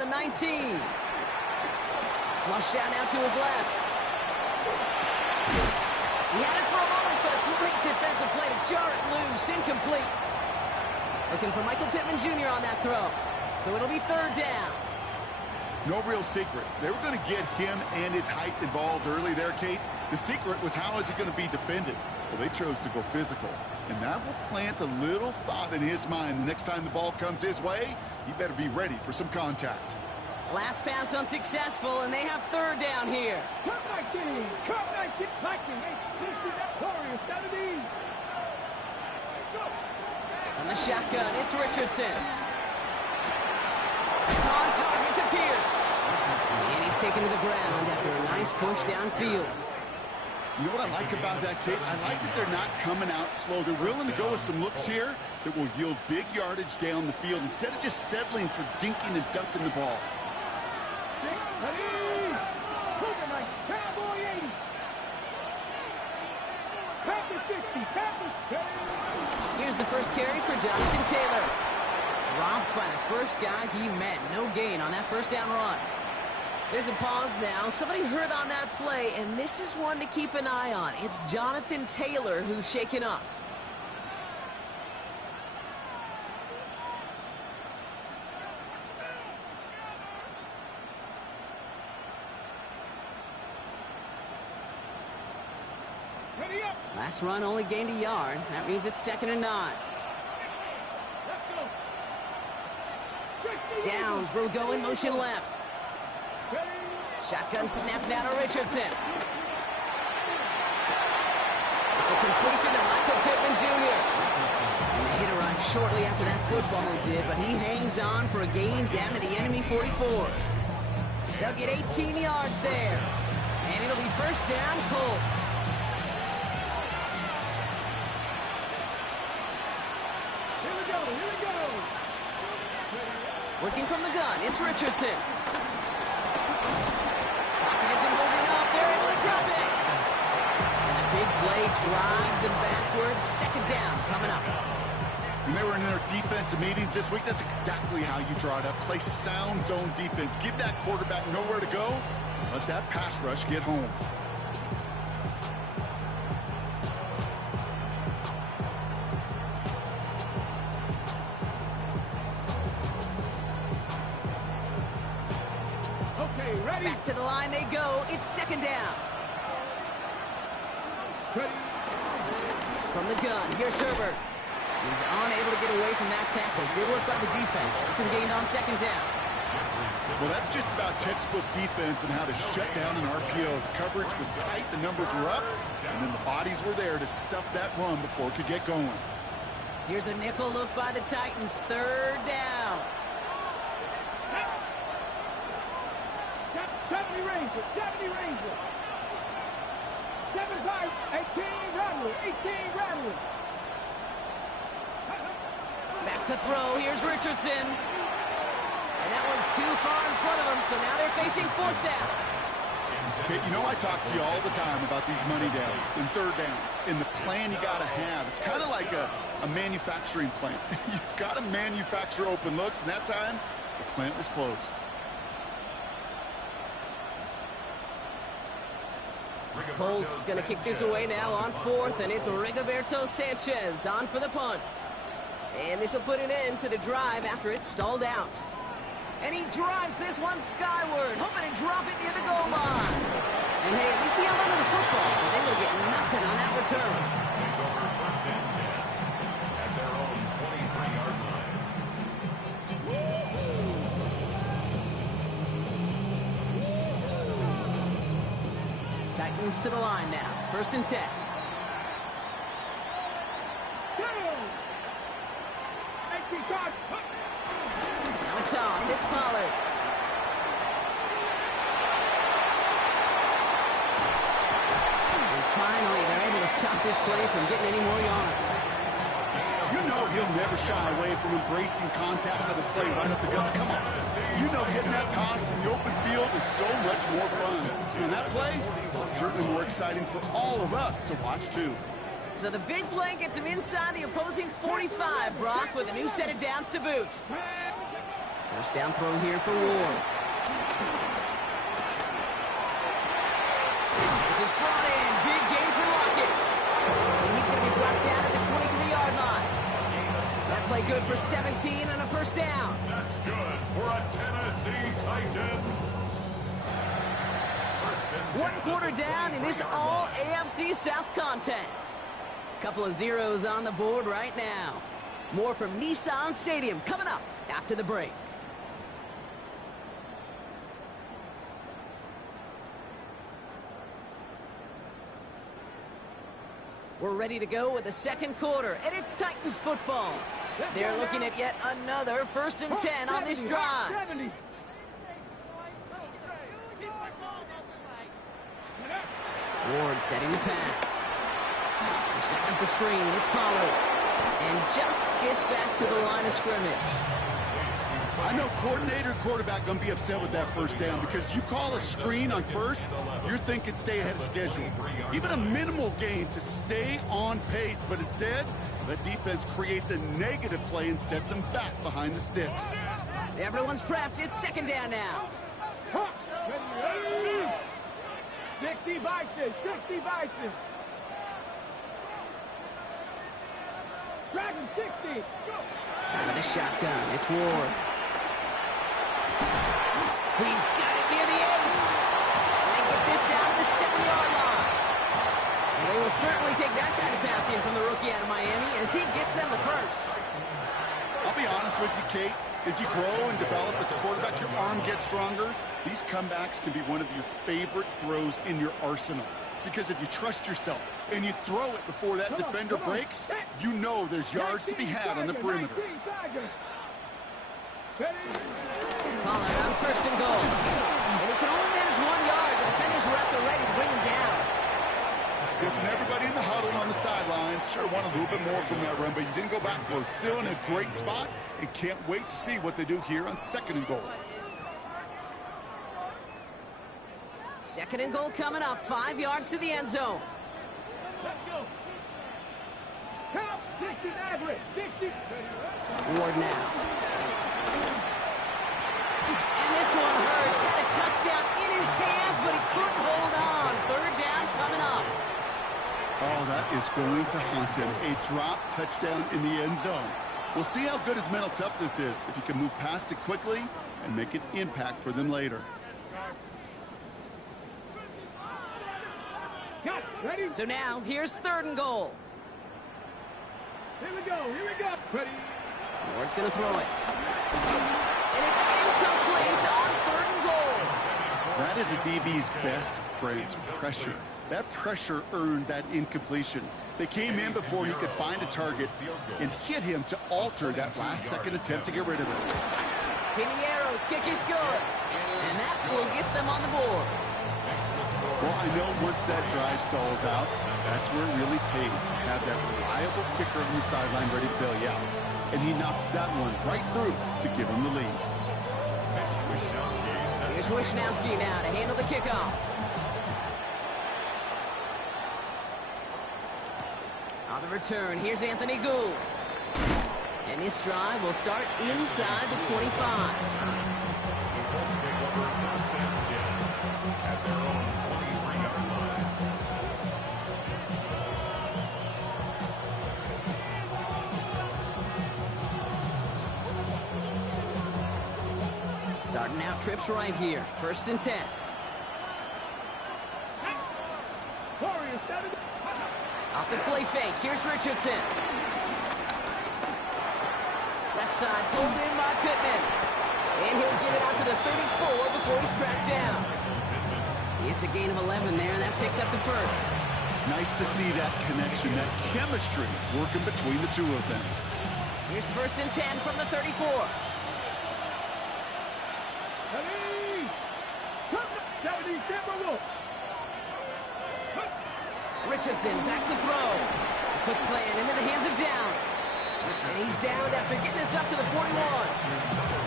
the 19. Flushed out now to his left. He had it for a moment, but a great defensive play to jar it loose. Incomplete. Looking for Michael Pittman Jr. on that throw. So it'll be third down. No real secret. They were going to get him and his height involved early there, Kate. The secret was how is he going to be defended? Well, they chose to go physical. And that will plant a little thought in his mind the next time the ball comes his way. He better be ready for some contact. Last pass unsuccessful, and they have third down here. Come back in. Come back in. This is that Warriors. On the shotgun, it's Richardson. It's on target to Pierce. And he's taken to the ground after a nice push downfield. You know what I like about that, Kate? I like that they're not coming out slow. They're willing to go with some looks here that will yield big yardage down the field instead of just settling for dinking and dunking the ball. Here's the first carry for Jonathan Taylor. Dropped by the first guy he met. No gain on that first down run. There's a pause now. Somebody hurt on that play, and this is one to keep an eye on. It's Jonathan Taylor who's shaken up. Last run only gained a yard. That means it's 2nd and 9. Downs will go in motion left. Shotgun snap now to Richardson. It's a completion to Michael Pittman Jr. And the hit arrived shortly after that football did, but he hangs on for a gain down to the enemy 44. They'll get 18 yards there. And it'll be first down, Colts. Working from the gun, it's Richardson. Pocket isn't holding up. They're able to drop it. And the big play drives them backwards. 2nd down coming up. When they were in their defensive meetings this week, that's exactly how you draw it up. Play sound zone defense. Give that quarterback nowhere to go. Let that pass rush get home. Back to the line they go. It's 2nd down. From the gun, here's Herbert. He's unable to get away from that tackle. Good work by the defense. Nothing gained on 2nd down. Well, that's just about textbook defense and how to shut down an RPO. The coverage was tight, the numbers were up, and then the bodies were there to stuff that run before it could get going. Here's a nickel look by the Titans. 3rd down. 70 Rangers. 75, 18 Rattler. Back to throw. Here's Richardson. And that one's too far in front of him, so now they're facing 4th down. Kate, you know I talk to you all the time about these money downs and 3rd downs and the plan you got to have. It's kind of like a manufacturing plant. You've got to manufacture open looks, and that time the plant was closed. Colts going to kick this away now on 4th, and it's Rigoberto Sanchez on for the punt. And this will put an end to the drive after it's stalled out. And he drives this one skyward, hoping to drop it near the goal line. And hey, at least he held onto the football, but they will get nothing on that return. First and 10 at their own 23-yard line. Titans to the line now. 1st and 10. Now a toss. It's Pollard. And finally, they're able to stop this play from getting any more yards. You know he'll never shy away from embracing contact of the play right up the gut. Come on. You know getting that toss in the open field is so much more fun. And that play, certainly more exciting for all of us to watch, too. So the big play gets him inside the opposing 45, Brock, with a new set of downs to boot. First down throw here for Ward. This is brought in. Big game for Lockett. And he's going to be brought down at the 23-yard line. That play good for 17 and a first down. That's good for a Tennessee Titan. One quarter down in this all AFC South contest. Couple of zeros on the board right now. More from Nissan Stadium coming up after the break. We're ready to go with the second quarter, and it's Titans football. They're looking at yet another 1st and 10 on this drive. Ward setting the pass. Setting up the screen. It's Pollard. And just gets back to the line of scrimmage. I know coordinator and quarterback going to be upset with that first down because you call a screen on first, you're thinking stay ahead of schedule. Even a minimal gain to stay on pace, but instead, the defense creates a negative play and sets them back behind the sticks. Everyone's prepped. It's second down now. 60 vices, 60 vices. Dragon 60. Go. Out of the shotgun. It's Ward. He's got it near the 8. And they get this down to the 7-yard line. And they will certainly take that kind of passing from the rookie out of Miami as he gets them the first. I'll be honest with you, Kate. As you grow and develop as a quarterback, your arm gets stronger. These comebacks can be one of your favorite throws in your arsenal. Because if you trust yourself and you throw it before that defender breaks, you know there's yards to be had on the perimeter. Pollard on 1st and goal. And he can only manage 1 yard. The defenders were at the ready to bring him down. Listen, everybody in the huddle on the sidelines sure want a little bit more from that run, but you didn't go backwards. Still in a great spot and can't wait to see what they do here on 2nd and goal. 2nd and goal coming up. 5 yards to the end zone. Let's go. Count 60 average. 60. Ward now. And this one hurts. Had a touchdown in his hands, but he couldn't hold on. 3rd down coming up. Oh, that is going to haunt him. A drop touchdown in the end zone. We'll see how good his mental toughness is if he can move past it quickly and make an impact for them later. Ready? So now, here's 3rd and goal. Here we go. Here we go. Ready? Ward's going to throw it. And it's incomplete on 3rd and goal. That is a DB's best friend, pressure. That pressure earned that incompletion. They came in before he could find a target and hit him to alter that last-second attempt to get rid of it. Piniero's kick is good. And that will get them on the board. Well, I know once that drive stalls out, that's where it really pays to have that reliable kicker on the sideline ready to bail you out. And he knocks that one right through to give him the lead. Here's Wishnowski now to handle the kickoff. On the return, here's Anthony Gould. And this drive will start inside the 25. At their own 23-yard line. Starting out trips right here. 1st and 10. Warriors, 7. Off the play fake. Here's Richardson. Left side pulled in by Pittman. And he'll get it out to the 34 before he's tracked down. It's a gain of 11 there, and that picks up the 1st. Nice to see that connection, that chemistry working between the two of them. Here's 1st and 10 from the 34. Ready? 70 Timberwolves. Richardson back to throw. Quick slant into the hands of Downs. And he's down after getting this up to the 41.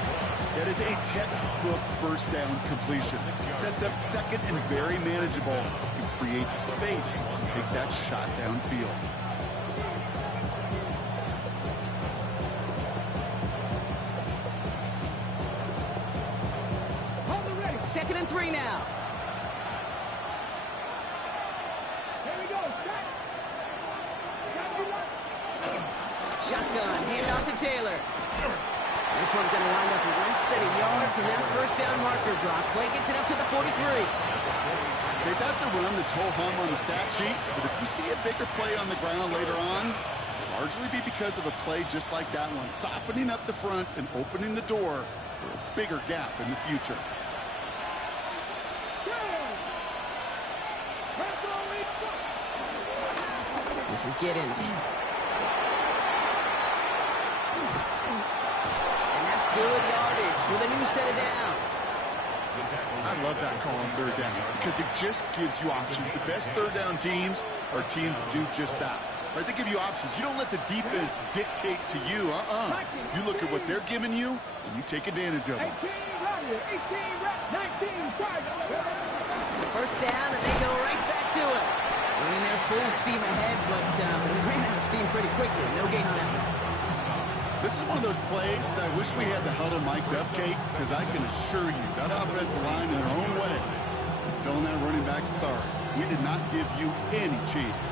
That is a textbook first down completion. Sets up 2nd and very manageable and creates space to take that shot downfield. Shotgun, hand off to Taylor. This one's going to wind up less than a yard from that first down marker, Brock. Play gets it up to the 43. Okay, that's a run that's ho-hum on the stat sheet, but if you see a bigger play on the ground later on, it'll largely be because of a play just like that one, softening up the front and opening the door for a bigger gap in the future. This is Giddens. And that's good yardage with a new set of downs. I love that call on third down because it just gives you options. The best third down teams are teams that do just that. Right? They give you options. You don't let the defense dictate to you. You look at what they're giving you, and you take advantage of them. 18, 19, First down, and they go right back to it. Running their full steam ahead, but we ran out of steam pretty quickly. No gain on that one. This is one of those plays that I wish we had the huddle mic'd up, Kate, because I can assure you that offensive line in their own way is telling that running back, sorry, we did not give you any chance.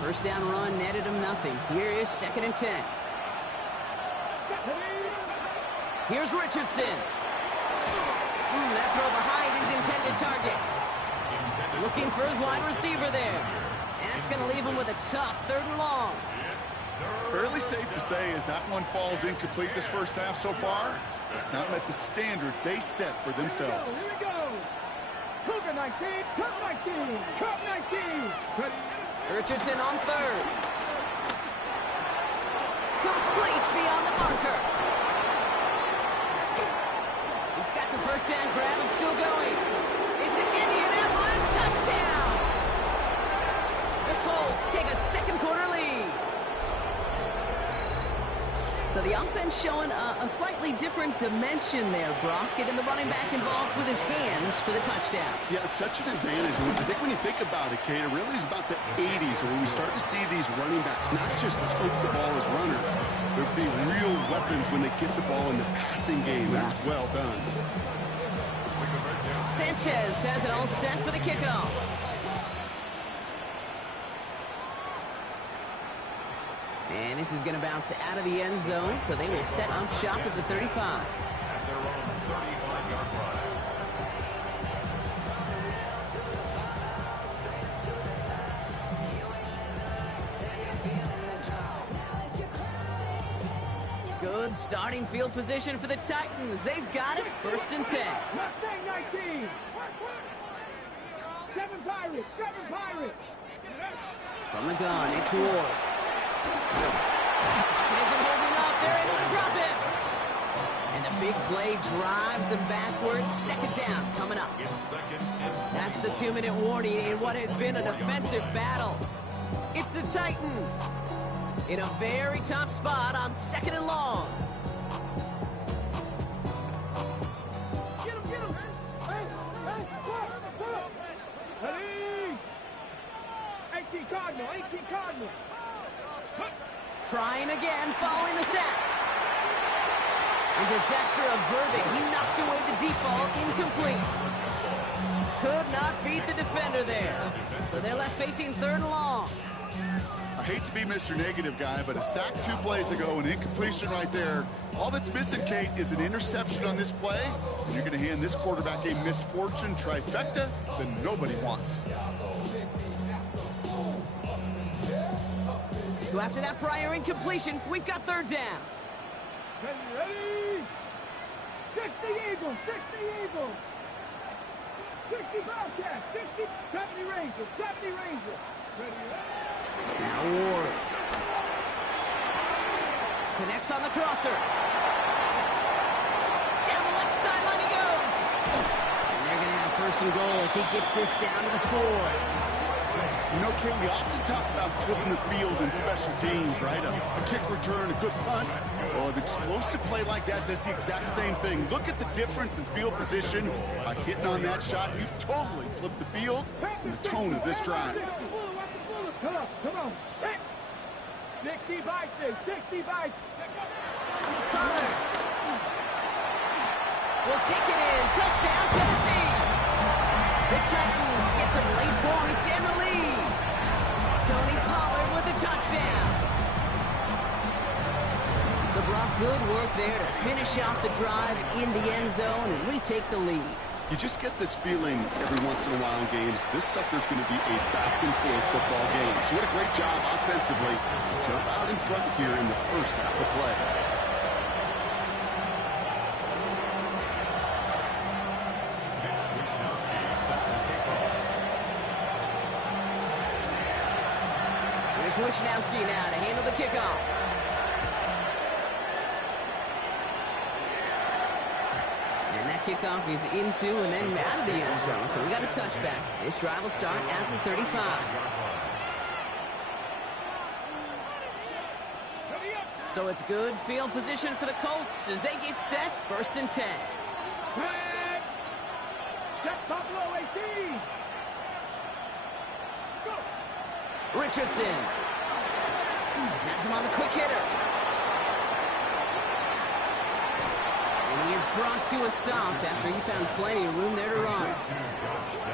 First down run netted him nothing. Here is 2nd and 10. Here's Richardson. That throw behind his intended target. Looking for his wide receiver there. And that's going to leave him with a tough 3rd and long. Fairly safe to say as that one falls incomplete this first half so far, it's not met the standard they set for themselves. Here we go. Cover 19, cover 19, cover 19. Richardson on 3rd. Complete beyond the marker. He's got the first down grab and still going. It's an Indianapolis touchdown. The Colts take a 2nd quarter lead. So the offense showing a slightly different dimension there, Brock, getting the running back involved with his hands for the touchdown. Yeah, it's such an advantage. I think when you think about it, Kate, it really is about the 80s where we start to see these running backs not just tote the ball as runners. They'll be real weapons when they get the ball in the passing game. That's well done. Sanchez has it all set for the kickoff. And this is going to bounce out of the end zone, so they will set up shop at the 35. At their own 35-yard line. Good starting field position for the Titans. They've got it, 1st and 10. Mustang 19. 7 Pirates, 7 Pirates. From the gun, it's Ward. He isn't holding up. They're able to drop it. And the big play drives them backwards. 2nd down coming up. That's the 2-minute warning in what has been a defensive battle. It's the Titans in a very tough spot on 2nd and long. Get him, get him. Hey, ready. 18 Cardinal, 18 Cardinal. Trying again, following the sack. And disaster averted. He knocks away the deep ball, incomplete. Could not beat the defender there. So they're left facing 3rd and long. I hate to be Mr. Negative guy, but a sack 2 plays ago, an incompletion right there. All that's missing, Kate, is an interception on this play. And you're going to hand this quarterback a misfortune trifecta that nobody wants. So after that prior incompletion, we've got 3rd down. Ready? 60 Eagles, 60 Eagles. 60 Bobcats, 60, 70 Rangers, 70 Rangers. Ready? Now Ward. Connects on the crosser. Down the left sideline he goes. And they're going to have 1st and goal as he gets this down to the 4. You know, Kate, we often talk about flipping the field in special teams, right? A kick return, a good punt. Well, an explosive play like that does the exact same thing. Look at the difference in field position. By hitting on that shot, you've totally flipped the field and the tone of this drive. Come on, come on. 60 bites, 60 bites. We'll take it in. Touchdown, Tennessee. The Titans get some late points and the lead. touchdown. So Brock, good work there to finish off the drive in the end zone and retake the lead. You just get this feeling every once in a while in games, this sucker's going to be a back-and-forth football game. So what a great job offensively to jump out in front here in the first half of play. Here's Wishnowski now to handle the kickoff. And that kickoff is into and then out of the end zone. So we got a touchback. This drive will start at the 35. So it's good field position for the Colts as they get set, 1st and 10. Step Buffalo 18. Go. Richardson. Has him on the quick hitter. And he is brought to a stop after he found plenty of room there to run.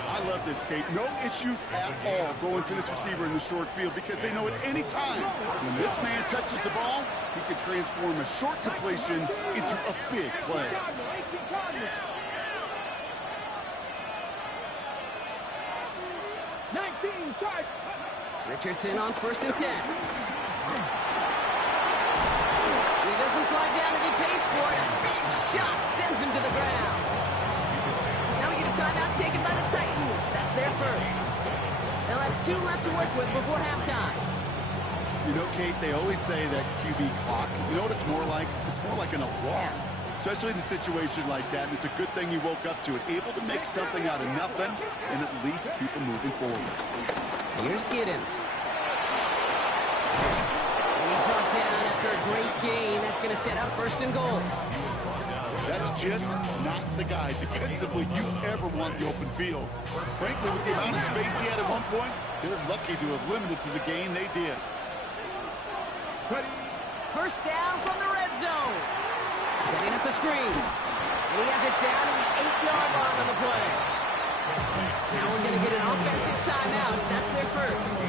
I love this, Kate. No issues at all going to this receiver in the short field because they know at any time when this man touches the ball, he can transform a short completion into a big play. 19 charge. Richardson on 1st and 10. He doesn't slide down and he pays for it. A big shot sends him to the ground. Now we get a timeout taken by the Titans. That's their first. They'll have 2 left to work with before halftime. You know, Kate, they always say that QB clock, you know what it's more like? It's more like an alarm, especially in a situation like that. And it's a good thing you woke up to it, able to make something out of nothing and at least keep them moving forward. Here's Giddens. And he's brought down after a great gain. That's going to set up 1st and goal. That's just not the guy defensively you ever want the open field. Frankly, with the amount of space he had at one point, they're lucky to have limited to the gain they did. 1st down from the red zone. Setting up the screen. And he has it down in the 8-yard line on the play. Now we're going to get an offensive timeout. That's their first.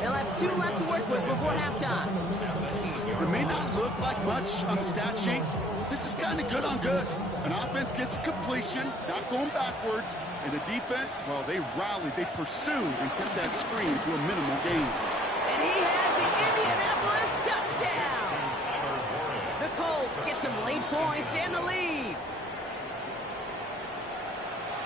They'll have 2 left to work with before halftime. It may not look like much on the stat sheet. This is kind of good on good. An offense gets a completion, not going backwards, and the defense, well, they rallied, they pursued, and kept that screen to a minimal gain. And he has the Indianapolis touchdown. The Colts get some late points and the lead.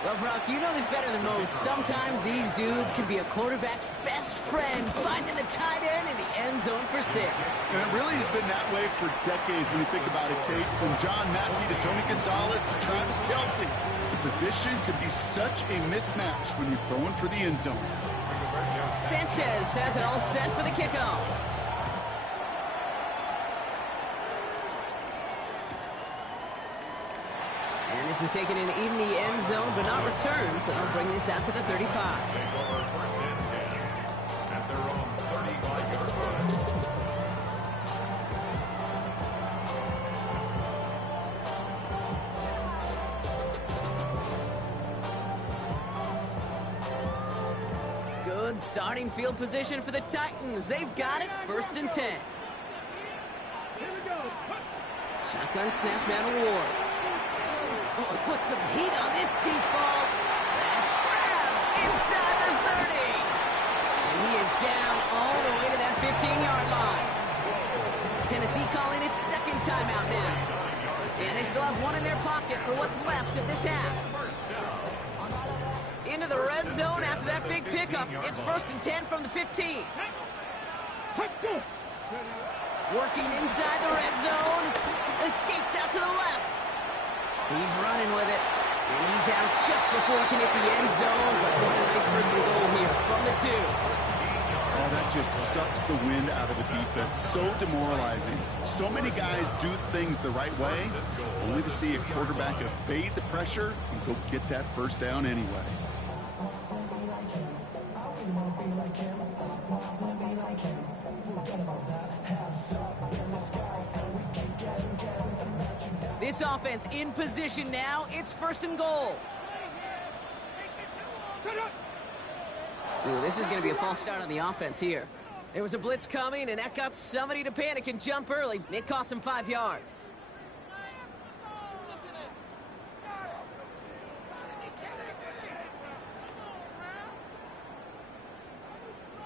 Well, Brock, you know this better than most. Sometimes these dudes can be a quarterback's best friend, finding the tight end in the end zone for 6. And it really has been that way for decades when you think about it, Kate. From John Mackey to Tony Gonzalez to Travis Kelce. The position could be such a mismatch when you're throwing for the end zone. Sanchez has it all set for the kickoff. And this is taken in the end zone, but not returned, so they'll bring this out to the 35. They go over 1st and 10 at their own 35-yard line. Good starting field position for the Titans. They've got it, 1st and 10. Here we go. Shotgun snap now to Ward. Oh, he put some heat on this deep ball. That's grabbed inside the 30. And he is down all the way to that 15-yard line. Tennessee calling its 2nd timeout now. And they still have 1 in their pocket for what's left of this half. Into the red zone after that big pickup. It's 1st and 10 from the 15. Working inside the red zone. Escapes out to the left. He's running with it. And he's out just before he can hit the end zone. But what a nice 1st and goal here from the 2. Oh, that just sucks the wind out of the defense. So demoralizing. So many guys do things the right way, only to see a quarterback evade the pressure and go get that 1st down anyway. This offense in position now. It's 1st and goal. Ooh, this is going to be a false start on the offense here. There was a blitz coming, and that got somebody to panic and jump early. It cost him 5 yards.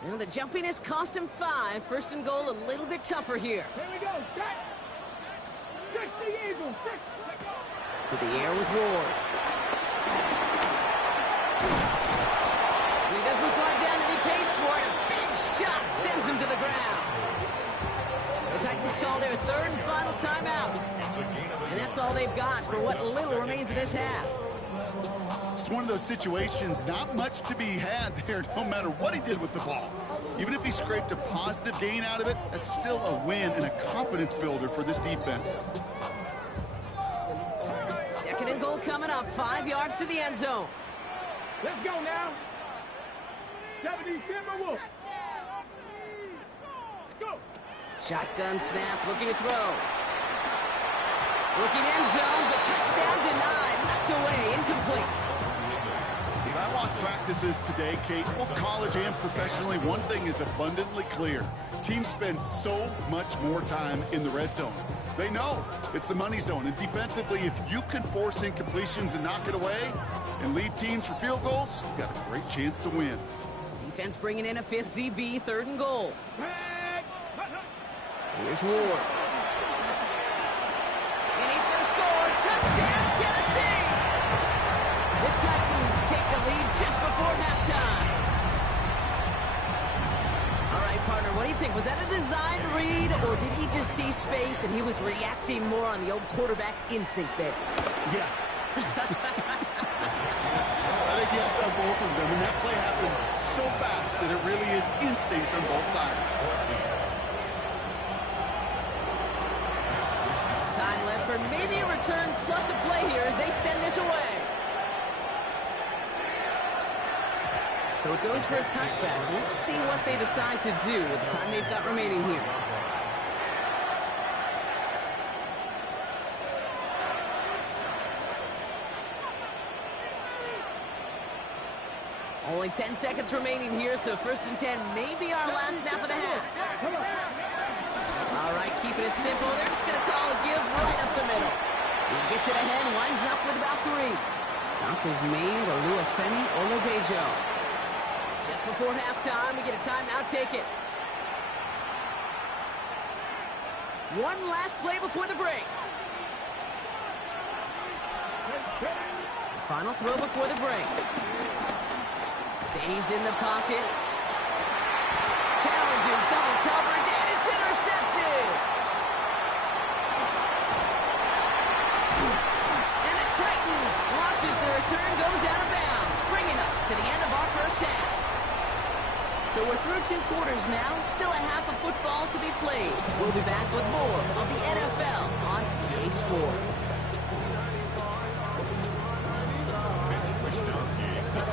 And the jumpiness cost him 5. First and goal, a little bit tougher here. Here we go. Set. 60 Eagles. 6. To the air with Ward. He doesn't slide down, and he pays for it. A big shot sends him to the ground. The Titans call their third and final timeout. And that's all they've got for what little remains of this half. It's one of those situations, not much to be had there, no matter what he did with the ball. Even if he scraped a positive gain out of it, that's still a win and a confidence builder for this defense. Second and goal coming up, 5 yards to the end zone. Let's go now. 70 Timberwolves. Go. Shotgun snap, looking to throw. Looking end zone, but touchdown denied. Knocked away, incomplete. As I watch practices today, Kate, both college and professionally, one thing is abundantly clear. Teams spend so much more time in the red zone. They know it's the money zone, and defensively, if you can force incompletions and knock it away and lead teams for field goals, you've got a great chance to win. Defense bringing in a 5th DB, 3rd and goal. Here's Ward. And he's going to score. Touchdown, Tennessee! The Titans take the lead just before halftime. All right, partner, what do you think? Was that a design read, or did he just see space and he was reacting more on the old quarterback instinct there? Yes. I think yes on both of them, and that play happens so fast that it really is instincts on both sides. Time left for maybe a return plus a play here as they send this away. So it goes for a touchback. Let's see what they decide to do with the time they've got remaining here. Only 10 seconds remaining here, so 1st and 10 may be our last snap of the half. All right, keeping it simple. They're just going to call a give right up the middle. He gets it ahead, winds up with about 3. Stop is made, Oluwafemi Oladejo. Just before halftime, we get a timeout, take it. One last play before the break. The final throw before the break. Stays in the pocket. Challenges double coverage, and it's intercepted. And the Titans watches the return goes out of bounds, bringing us to the end of our first half. So we're through 2 quarters now, still a half of football to be played. We'll be back with more of the NFL on EA Sports.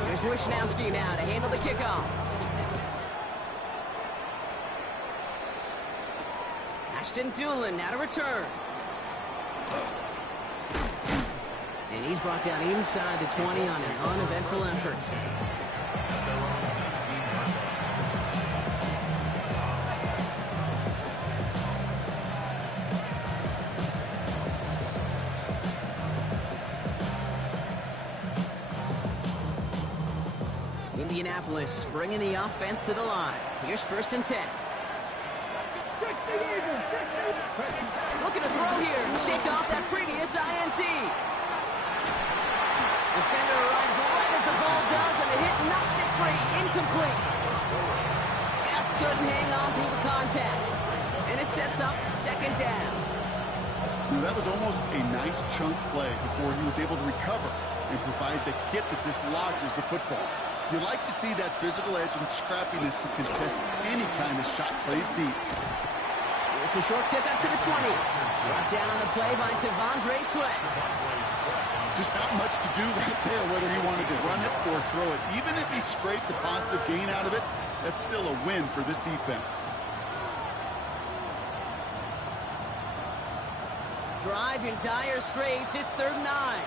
Here's Wishnowski now to handle the kickoff. Ashton Doolin now to return. And he's brought down inside the 20 on an uneventful effort. Indianapolis bringing the offense to the line. Here's 1st and 10. Looking to throw here. Shake off that previous INT. Defender arrives right as the ball does, and the hit knocks it free. Incomplete. Just couldn't hang on through the contact. And it sets up 2nd down. That was almost a nice chunk play before he was able to recover and provide the hit that dislodges the football. You like to see that physical edge and scrappiness to contest any kind of shot plays deep. It's a short kick up to the 20. Brought down on the play by Tavondre Sweat. Just not much to do right there, whether he wanted to run it or throw it. Even if he scraped a positive gain out of it, that's still a win for this defense. Drive in dire straits. It's 3rd and 9.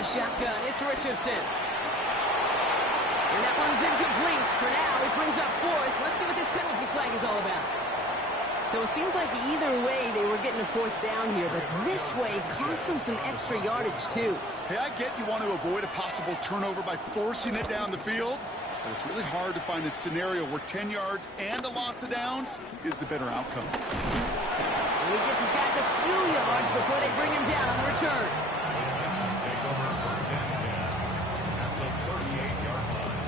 the shotgun. It's Richardson. And that one's incomplete. For now, he brings up fourth. Let's see what this penalty flag is all about. So it seems like either way they were getting a fourth down here, but this way cost them some extra yardage too. Hey, I get you want to avoid a possible turnover by forcing it down the field, but it's really hard to find a scenario where 10 yards and a loss of downs is the better outcome. And he gets his guys a few yards before they bring him down on the return. Let's take over first and 10 at the 38-yard line.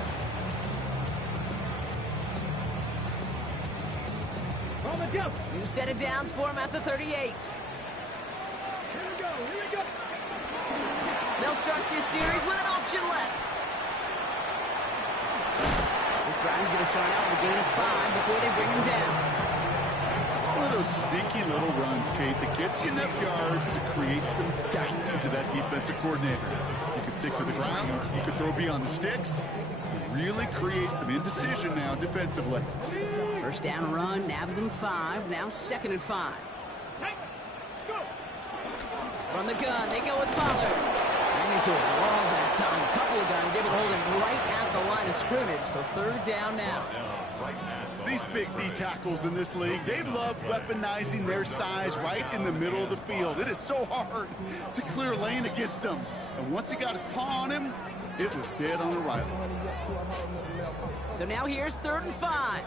On the jump. New set of downs for him at the 38. Here we go. Here we go. They'll start this series with an option left. This drive's going to start out with a gain of 5 before they bring him down. It's one of those sneaky little runs, Kate, that gets you enough yards to create some doubt into that defensive coordinator. You can stick to the ground, you can throw beyond the sticks, really create some indecision now defensively. First down run, nabs him 5, now 2nd and 5. Hey, go. From the gun, they go with Pollard. Ran into a wall that time. A couple of guys able to hold him right at the line of scrimmage, so 3rd down now. These big D tackles in this league, they love weaponizing their size right in the middle of the field. It is so hard to clear lane against them. And once he got his paw on him, it was dead on arrival. So now here's 3rd and 5.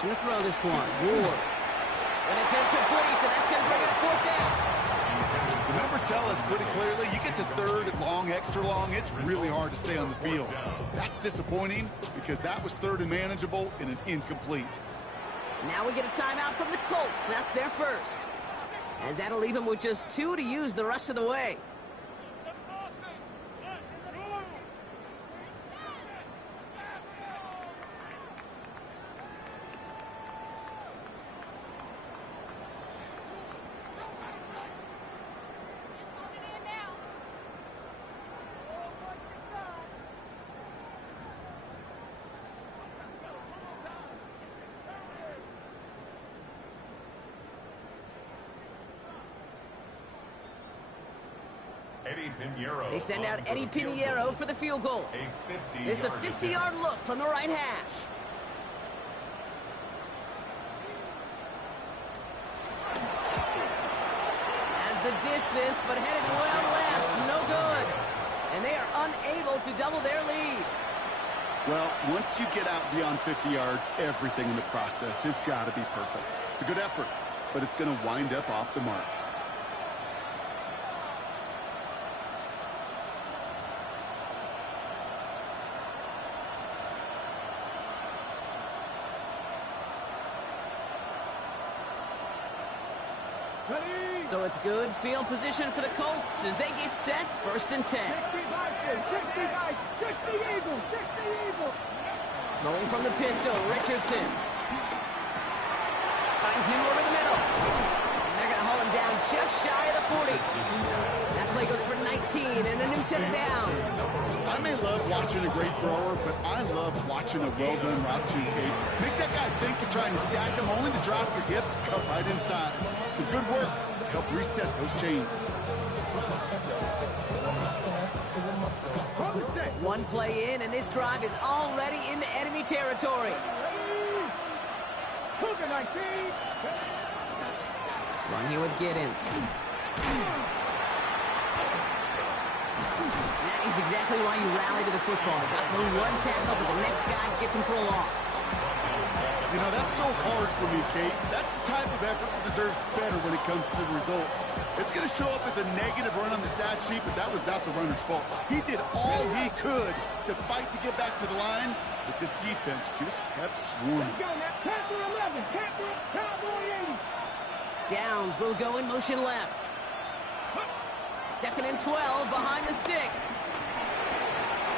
Going to throw this one. Ward. And it's incomplete, and that's going to bring it to 4th down. The numbers tell us pretty clearly, you get to 3rd and long, extra long, it's really hard to stay on the field. That's disappointing because that was 3rd and manageable in an incomplete. Now we get a timeout from the Colts. That's their first. As that'll leave them with just 2 to use the rest of the way. They send out Eddie Pinheiro for the field goal. It's a 50-yard look from the right hash. Has the distance, but headed well left. No good. And they are unable to double their lead. Well, once you get out beyond 50 yards, everything in the process has got to be perfect. It's a good effort, but it's going to wind up off the mark. So it's good field position for the Colts as they get set, 1st and 10. 60 Eagles. Throwing from the pistol, Richardson. Finds him over the middle. And they're going to haul him down just shy of the 40. That play goes for 19 and a new set of downs. I may love watching a great thrower, but I love watching a well-done route too, Kate. Make that guy think you're trying to stack him, only to drop your hips, cut right inside. Some good work to help reset those chains. One play in, and this drive is already into enemy territory. Run here with Giddens. That is exactly why you rally to the football. Got through one tackle, but the next guy gets him for a loss. You know, that's so hard for me, Kate. That's the type of effort that deserves better when it comes to the results. It's going to show up as a negative run on the stat sheet, but that was not the runner's fault. He did all he could to fight to get back to the line, but this defense just kept swarming. Downs will go in motion left. 2nd and 12 behind the sticks.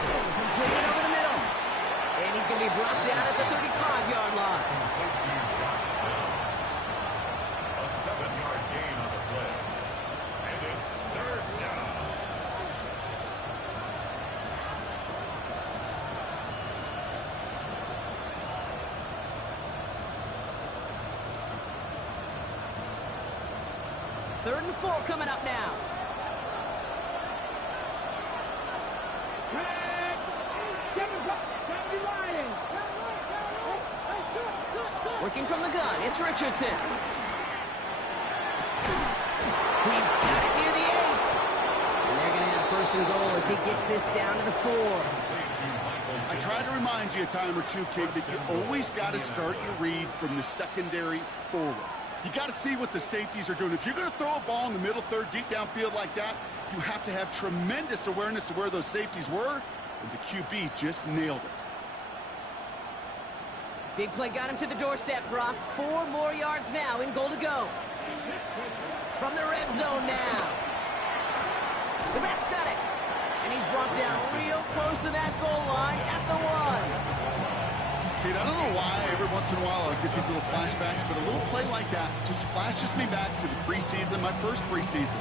Completed over the middle. And he's going to be brought down at the 35-yard line. A 7-yard gain on the play. And it's 3rd down. 3rd and 4 coming up now. Working from the gun, it's Richardson. He's got it near the 8. And they're going to have 1st and goal as he gets this down to the 4. I try to remind you a time or two, Kate, that you always got to start your read from the secondary forward. You got to see what the safeties are doing. If you're going to throw a ball in the middle third, deep downfield like that, you have to have tremendous awareness of where those safeties were, and the QB just nailed it. Big play got him to the doorstep, Brock. 4 more yards now, in goal to go. From the red zone now. The Bats got it. And he's brought down real close to that goal line at the 1. Kate, I don't know why every once in a while I get these little flashbacks, but a little play like that just flashes me back to the preseason, my first preseason.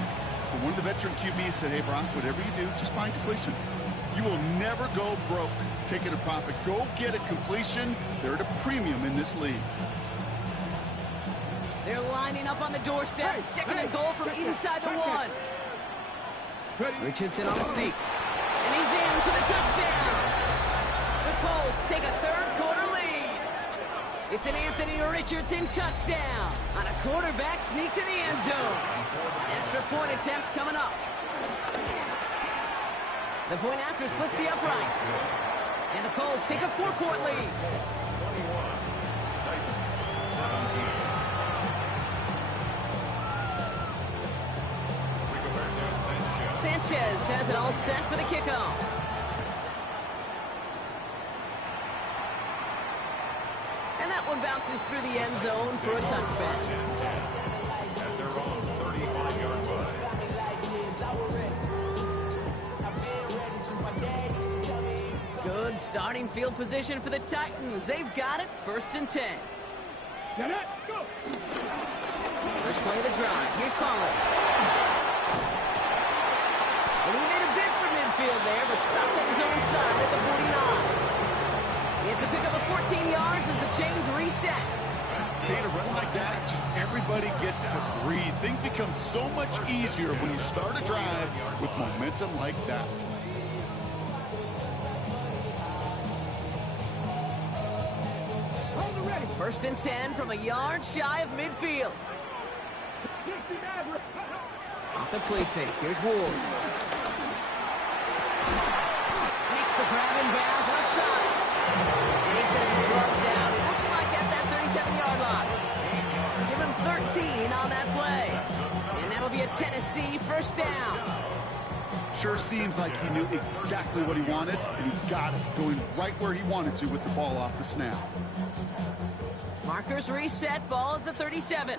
And one of the veteran QBs said, hey, Brock, whatever you do, just find completions. You will never go broke taking a profit. Go get a completion. They're at a premium in this league. They're lining up on the doorstep. 2nd and goal from inside the 1. Richardson on the sneak. And he's in for the touchdown. The Colts take a 3rd quarter lead. It's an Anthony Richardson touchdown on a quarterback sneak to the end zone. Extra point attempt coming up. The point after splits the uprights. And the Colts take a 4-point lead. Sanchez has it all set for the kickoff. And that one bounces through the end zone for a touchback. At their own 35-yard line. Good starting field position for the Titans. They've got it, 1st and 10. First play of the drive. Here's Pollard. And he made a bid for midfield there, but stopped on his own side at the 49. It's a pickup of 14 yards as the chains reset. Kate, a run like that, just everybody gets to breathe. Things become so much easier when you start a drive with momentum like that. First and 10 from a yard shy of midfield. Off the play fake. Here's Ward. Makes the grab in bounds offside. And he's going to be drugged down. It looks like at that 37-yard line. Give him 13 on that play. And that'll be a Tennessee 1st down. Sure seems like he knew exactly what he wanted, and he got it, going right where he wanted to with the ball off the snap. Markers reset, ball at the 37.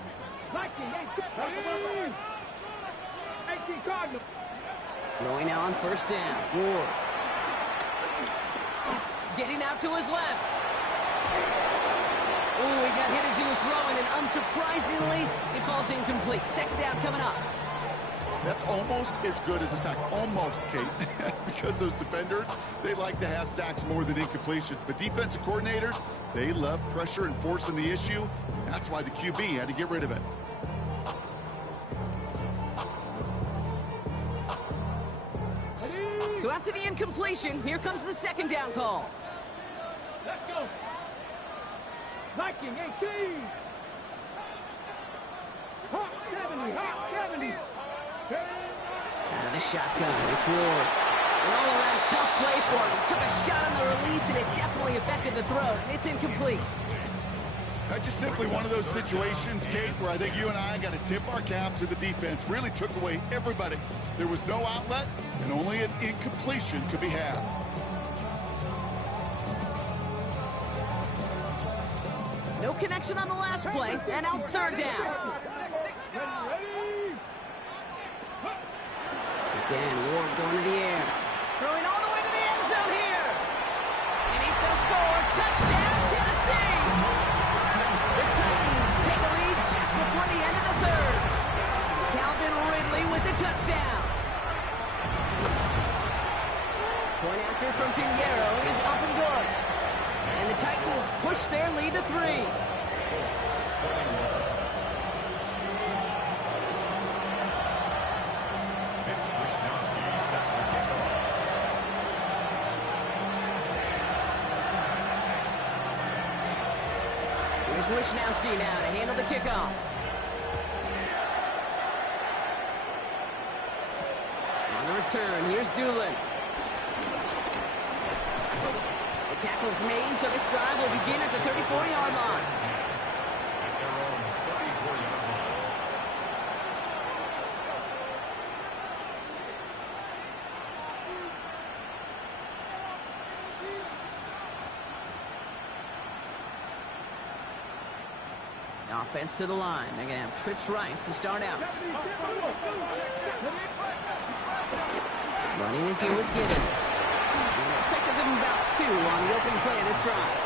Throwing now on 1st down. Ward. Getting out to his left. Ooh, he got hit as he was throwing, and unsurprisingly, it falls incomplete. 2nd down coming up. That's almost as good as a sack. Almost, Kate. Because those defenders, they like to have sacks more than incompletions. But defensive coordinators, they love pressure and forcing the issue. That's why the QB had to get rid of it. So after the incompletion, here comes the 2nd down call. Let's go. Viking 18. Hot 70, hot 70. Out of the shotgun, it's Ward. An all-around tough play for him. He took a shot on the release, and it definitely affected the throw. And it's incomplete. That's just simply one of those situations, Kate, where I think you and I got to tip our cap to the defense. Really took away everybody. There was no outlet, and only an incompletion could be had. No connection on the last play, and now it's 3rd down. Again, Ward going to the air. Throwing all the way to the end zone here. And he's going to score. Touchdown, Tennessee. The Titans take a lead just before the end of the 3rd. Calvin Ridley with the touchdown. Point after from Pinheiro is up and good. And the Titans push their lead to 3. Here's Wisnowski now to handle the kickoff. On the return, here's Doolin. The tackle's made, so this drive will begin at the 34-yard line. At their own 34-yard line. The offense to the line. They're going to have trips right to start out. Running in here with Gibbons. Looks like they'll give him about 2 on the opening play of this drive.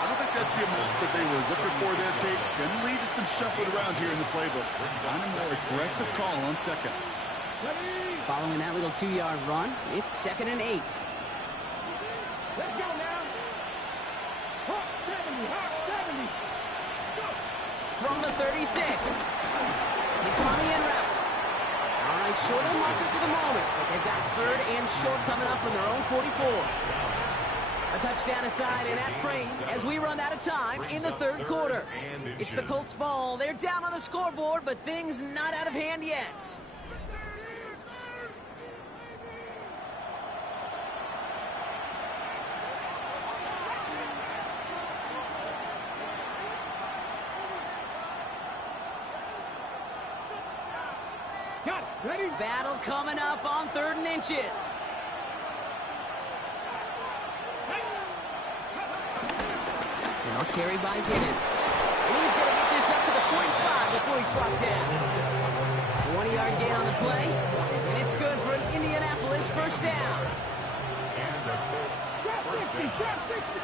I don't think that's the amount that they were looking for there, Kate. Going to lead to some shuffling around here in the playbook. On a more aggressive call on second. Following that little 2-yard run, it's 2nd and 8. Let's go now. Hawk 70, Hawk 70. Go. From the 36. It's on the in route. All right, short on marker for the moment, but they've got 3rd and short coming up from their own 44. A touchdown aside in that frame as we run out of time in the 3rd quarter. It's the Colts ball. They're down on the scoreboard, but things not out of hand yet. Got it. Ready? Battle coming up on 3rd and inches. Now carried by Gibbons. And he's going to get this up to the 45 before he's brought down. 20-yard gain on the play. And it's good for an Indianapolis first down. And the Colts Drop first 60, down. drop 60.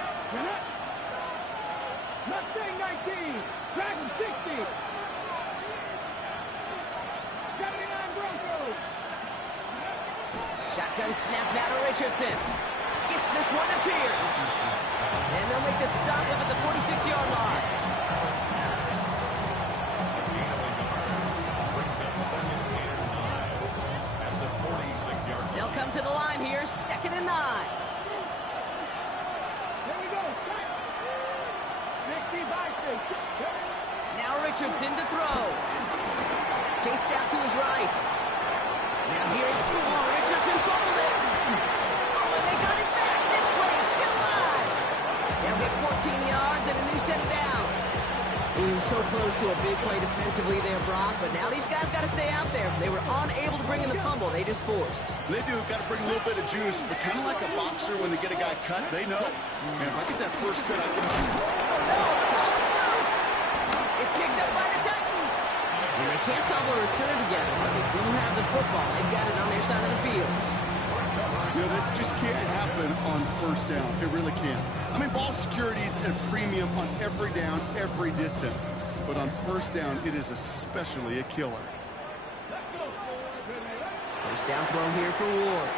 Mustang 19, Dragon 60. 79 Broncos. Shotgun snap now to Richardson. Gets this one to Pierce. And they'll make the stop up at the 46-yard line. Gain of a yard brings up 2nd and 9 at the 46-yard line. They'll come to the line here, 2nd and 9. There we go. 60 by 6. Now Richardson to throw. Chased out to his right. Now here's Richardson fumbled it. Oh, and they got it back. This play is still live. They'll get 14 yards and a new set of downs. He was so close to a big play defensively there, Brock, but now these guys got to stay out there. They were unable to bring in the fumble. They just forced. They do. Got to bring a little bit of juice, but kind of like a boxer when they get a guy cut, they know. And if I get that first cut, I can... Oh, no, the ball is loose. It's picked up by the Titans. And they can't cobble a return together, but they do have the football. They've got it on their side of the field. You know, this just can't happen on first down. It really can't. I mean, ball security is a premium on every down, every distance. But on first down, it is especially a killer. First down throw here for Ward.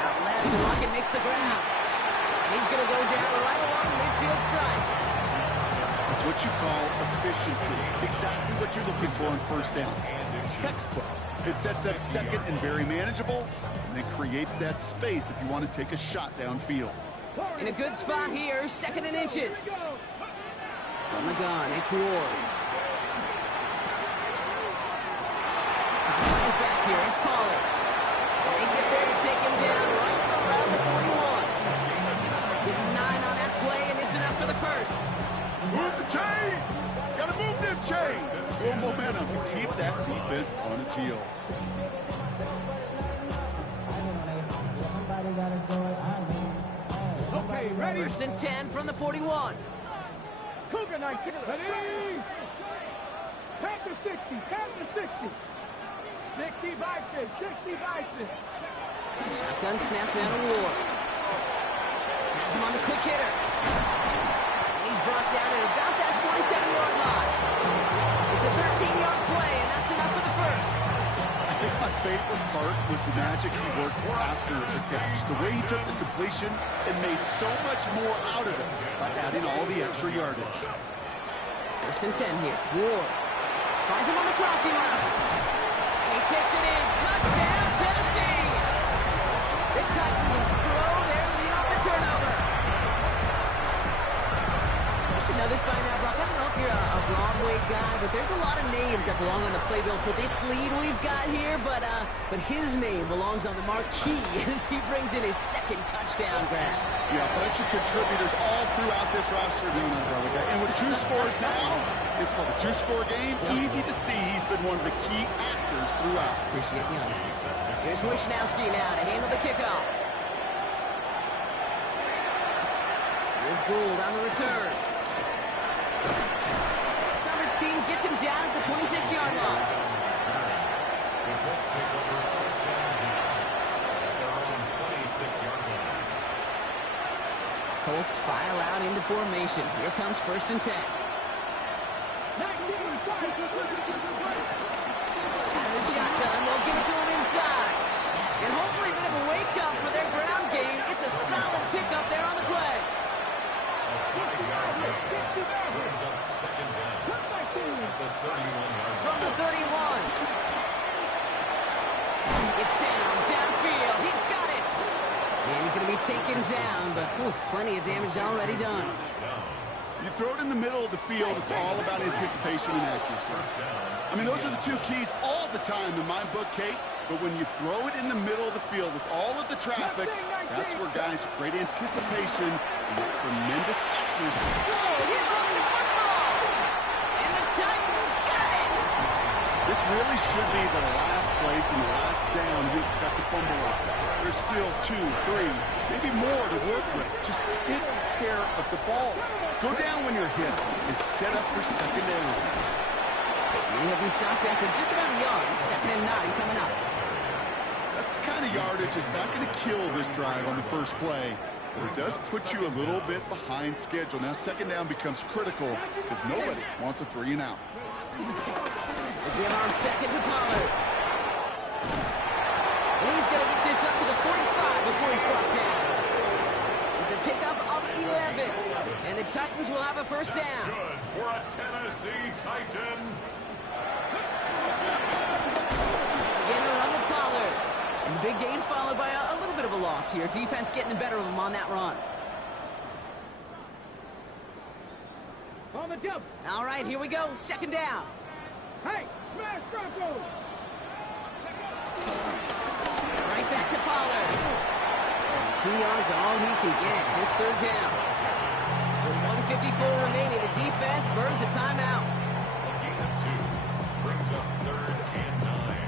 Out left, and Lockett makes the grab. And he's going to go down right along the midfield stripe. That's what you call efficiency. Exactly what you're looking for on first down. Textbook. It sets up second and very manageable, and it creates that space if you want to take a shot downfield. In a good spot here, 2nd and inches. From the gun, it's Ward. Comes back here, it's Pollard. They get there to take him down right around the 41. Give him 9 on that play, and it's enough for the first. Move the chain! Gotta move them chains! Full momentum. Keep that defense on its heels. Okay, ready? 1st and 10 from the 41. Cougar 19. Ready? Panther 60, Panther 60. 60 by 6, 60 by 6. Shotgun snap now to Ward. Has him on the quick hitter. And he's brought down at about that 27-yard line. It's a 13-yard play, and that's enough for the first. I think my favorite part was the magic he worked after the catch. The way he took the completion and made so much more out of it by adding all the extra yardage. 1st and 10 here. Ward finds him on the crossing route. And he takes it in. Touchdown, Tennessee. The Titans grow their lead off the turnover. there's a lot of names that belong on the playbill for this lead we've got here, but his name belongs on the marquee as he brings in his second touchdown grab. Yeah, a bunch of contributors all throughout this roster. And with 2 scores now, it's a 2-score game. Easy to see he's been one of the key actors throughout. Appreciate the honesty. Here's Wisnowski now to handle the kickoff. Here's Gould on the return. Coverage team gets him down at the 26-yard line. Colts file out into formation. Here comes 1st and 10. Out of the shotgun, they'll give it to him inside. And hopefully a bit of a wake-up for their ground game. It's a solid pickup there on the play. From the 31. It's downfield. He's got it. And he's going to be taken down, but plenty of damage already done. You throw it in the middle of the field, it's all about anticipation and accuracy. I mean, those are the 2 keys all the time in my book, Kate. But when you throw it in the middle of the field with all of the traffic, that's where guys have great anticipation and tremendous accuracy. Whoa, he lost the football! And the Titans got it! This really should be the last place and the last down you expect to fumble up. There's still 2, 3, maybe more to work with. Just take care of the ball. Go down when you're hit and set up for 2nd down. We have been stopped after just about a yard. 2nd and 9 coming up. That's the kind of yardage that's not going to kill this drive on the first play, but it does put you a little bit behind schedule. Now 2nd down becomes critical because nobody wants a 3 and out. Again on 2nd to Pollard. And he's going to get this up to the 45 before he's brought down. It's a pickup of 11. And the Titans will have a 1st down. Good for a Tennessee Titan. Again, a run with Pollard. And the big gain followed by a little bit of a loss here. Defense getting the better of him on that run. On the jump. All right, here we go. 2nd down. Hey, smash Bronco. Right back to Pollard. 2 yards all he can get. It's 3rd down. With 1:54 remaining, the defense burns a timeout. A gain of 2 brings up 3rd and 9.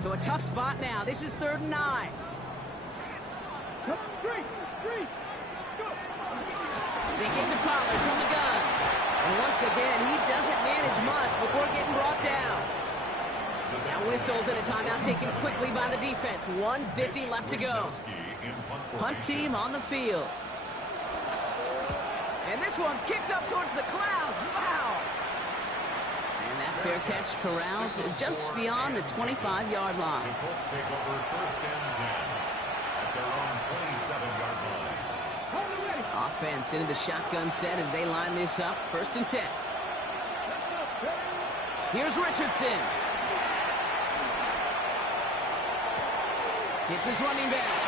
So a tough spot now. This is 3rd and 9. Straight. Go. They get to Pollard from the gun. And once again, he doesn't manage much before getting brought down. Now whistles and a timeout taken quickly by the defense. 1:50 left to go. Punt team on the field. And this one's kicked up towards the clouds. Wow! And that fair catch corralled just beyond the 25-yard line. The Colts take over 1st and 10 at their own 27-yard line. Offense into the shotgun set as they line this up. 1st and 10. Here's Richardson. Hits his running back.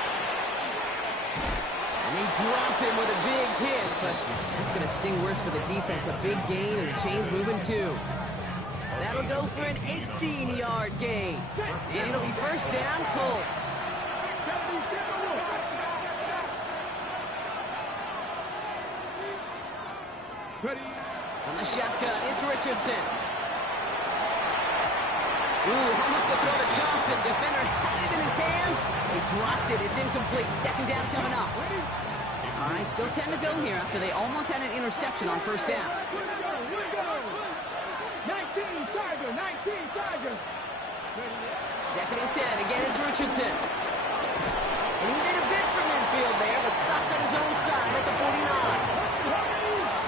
And they drop him with a big hit, but that's going to sting worse for the defense. A big gain, and the chain's moving too. That'll go for an 18-yard gain. And it'll be 1st down, Colts. On the shotgun, it's Richardson. Ooh, he must have thrown it past him. Defender had it in his hands. He dropped it. It's incomplete. 2nd down coming up. All right, still 10 to go here after they almost had an interception on 1st down. 19 Tiger. 2nd and 10. Again, it's Richardson. And he made a bid for midfield there, but stopped on his own side at the 49.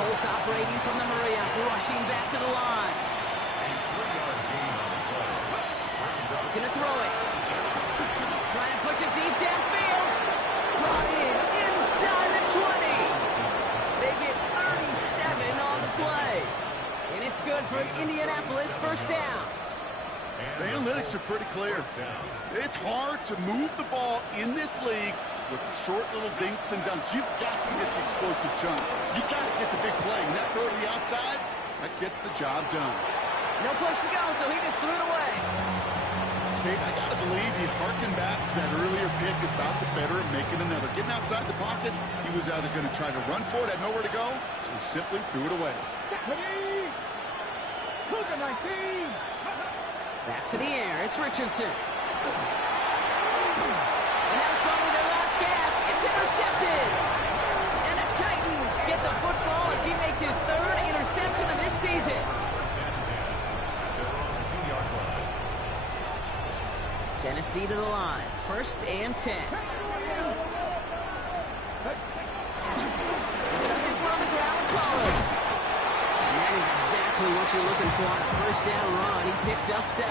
Colts operating from the Maria, rushing back to the line. Looking to throw it. Trying to push it deep downfield. Brought in inside the 20. They get 37 on the play. And it's good for an Indianapolis 1st down. The analytics are pretty clear. It's hard to move the ball in this league with short little dinks and dunks. You've got to get the explosive chunk. You've got to get the big play. And that throw to the outside, that gets the job done. No place to go, so he just threw it away. Kate, I got to believe he harkened back to that earlier pick about the better of making another. Getting outside the pocket, he was either going to try to run for it, had nowhere to go, so he simply threw it away. Back to the air, it's Richardson. And that was probably their last gasp. It's intercepted. And the Titans get the football as he makes his third interception of this season. Tennessee to the line, 1st and 10. This one on the ground with Pollard. And that is exactly what you're looking for on a 1st down run. He picked up 7.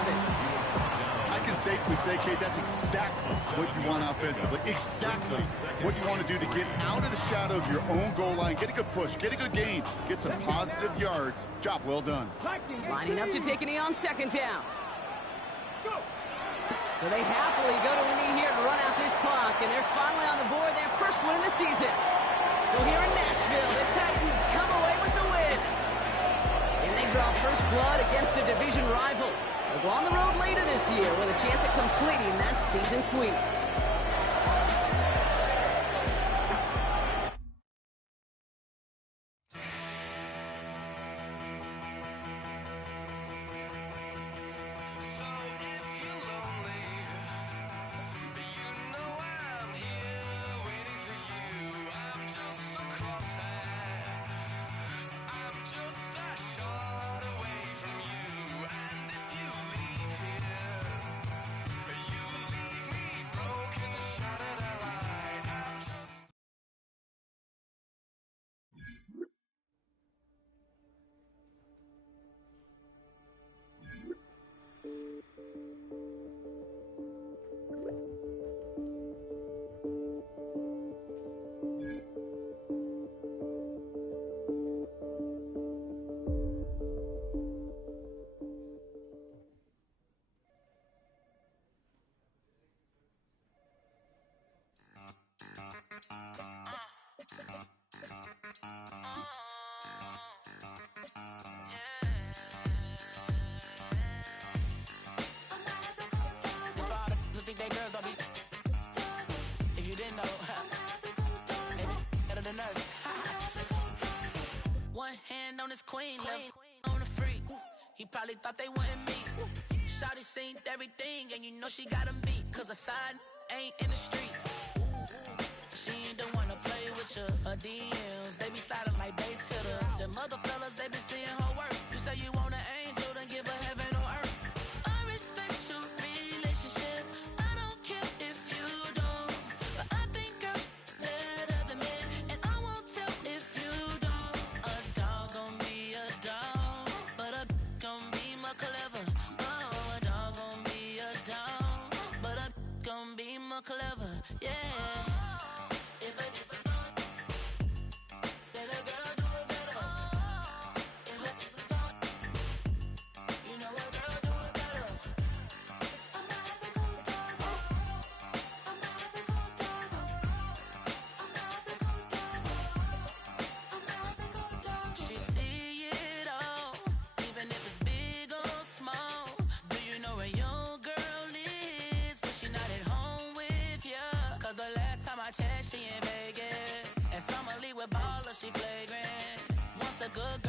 I can safely say, Kate, that's exactly what you want offensively. Exactly what you want to do to get out of the shadow of your own goal line, get a good push, get a good gain, get some positive yards. Job well done. Lining up to take a knee on 2nd down. So they happily go to a knee here to run out this clock, and they're finally on the board, their first win of the season. So here in Nashville, the Titans come away with the win. And they draw first blood against a division rival. They'll go on the road later this year with a chance at completing that season sweep. One hand on his queen, left on the freak. He probably thought they wouldn't meet. Shawty seen everything, and you know she got him beat. Cause her side ain't in the streets. She ain't the one to play with you. Her DMs, they be sliding like base hitters. Them other fellas, they be seeing her work. You say you want an angel, then give her heaven on earth. I respect your relationship. I don't care if you don't. But I think I'm better than men. And I won't tell if you don't. A dog gon' be a dog. But a gon' be more clever. Oh, a dog gon' be a dog. But a gon' be more clever. Yeah. She in Vegas, and Summer Lee with baller, she flagrant. Once a good girl.